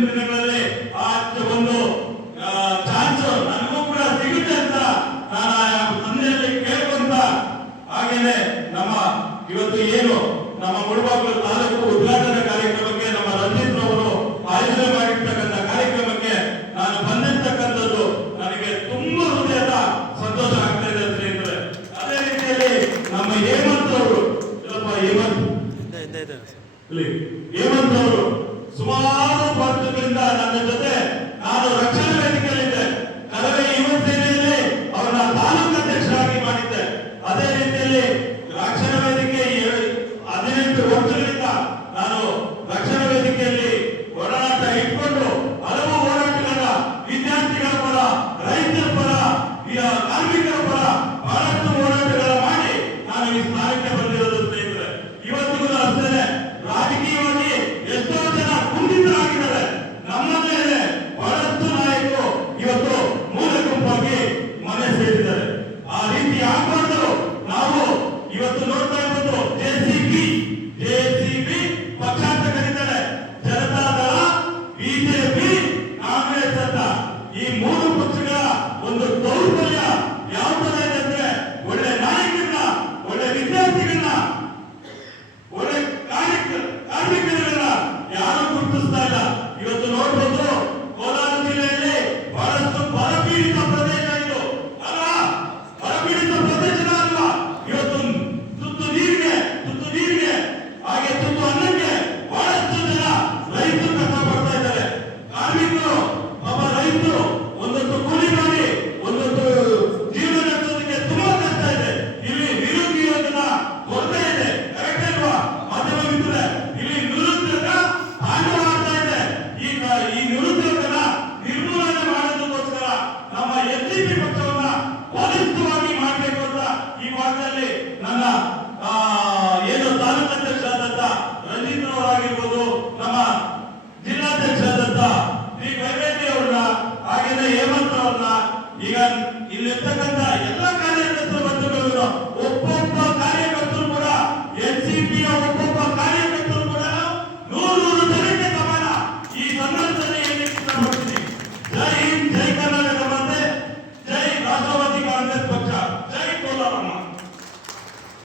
ಮುಂದಿನ ದಿನಗಳಲ್ಲಿ ಆ ಒಂದು ಚಾನ್ಸ್ ನನಗೂ ಕೂಡ ಸಿಗುತ್ತೆ ಅಂತ ನಾನು ತಂದೆಯಲ್ಲಿ ಕೇಳ್ಕೊಂತ ಹಾಗೇನೆ ನಮ್ಮ ಇವತ್ತು ಏನು ನಮ್ಮ ಮುಳಬಾಗಿಲು ತಾಲೂಕು ಉದ್ಘಾಟನಾ ಕಾರ್ಯಕ್ರಮಕ್ಕೆ ನಮ್ಮ ರಂಜಿತ್ ಅವರು ಆಯೋಜನೆ ಮಾಡಿರ್ತಕ್ಕಂಥ ಕಾರ್ಯಕ್ರಮಕ್ಕೆ ನಾನು ಬಂದಿರ್ತಕ್ಕಂಥದ್ದು ನನಗೆ ತುಂಬಾ ಹೃದಯದ ಸಂತೋಷ ಆಗ್ತಾ ಇದೆ ಸ್ನೇಹಿತರೆ. ಅದೇ ರೀತಿಯಲ್ಲಿ ನಮ್ಮ ಹೇಮಂತ್ ಅವರು ಹೇಮಂತ್ ಅವರು ಸುಮಾರು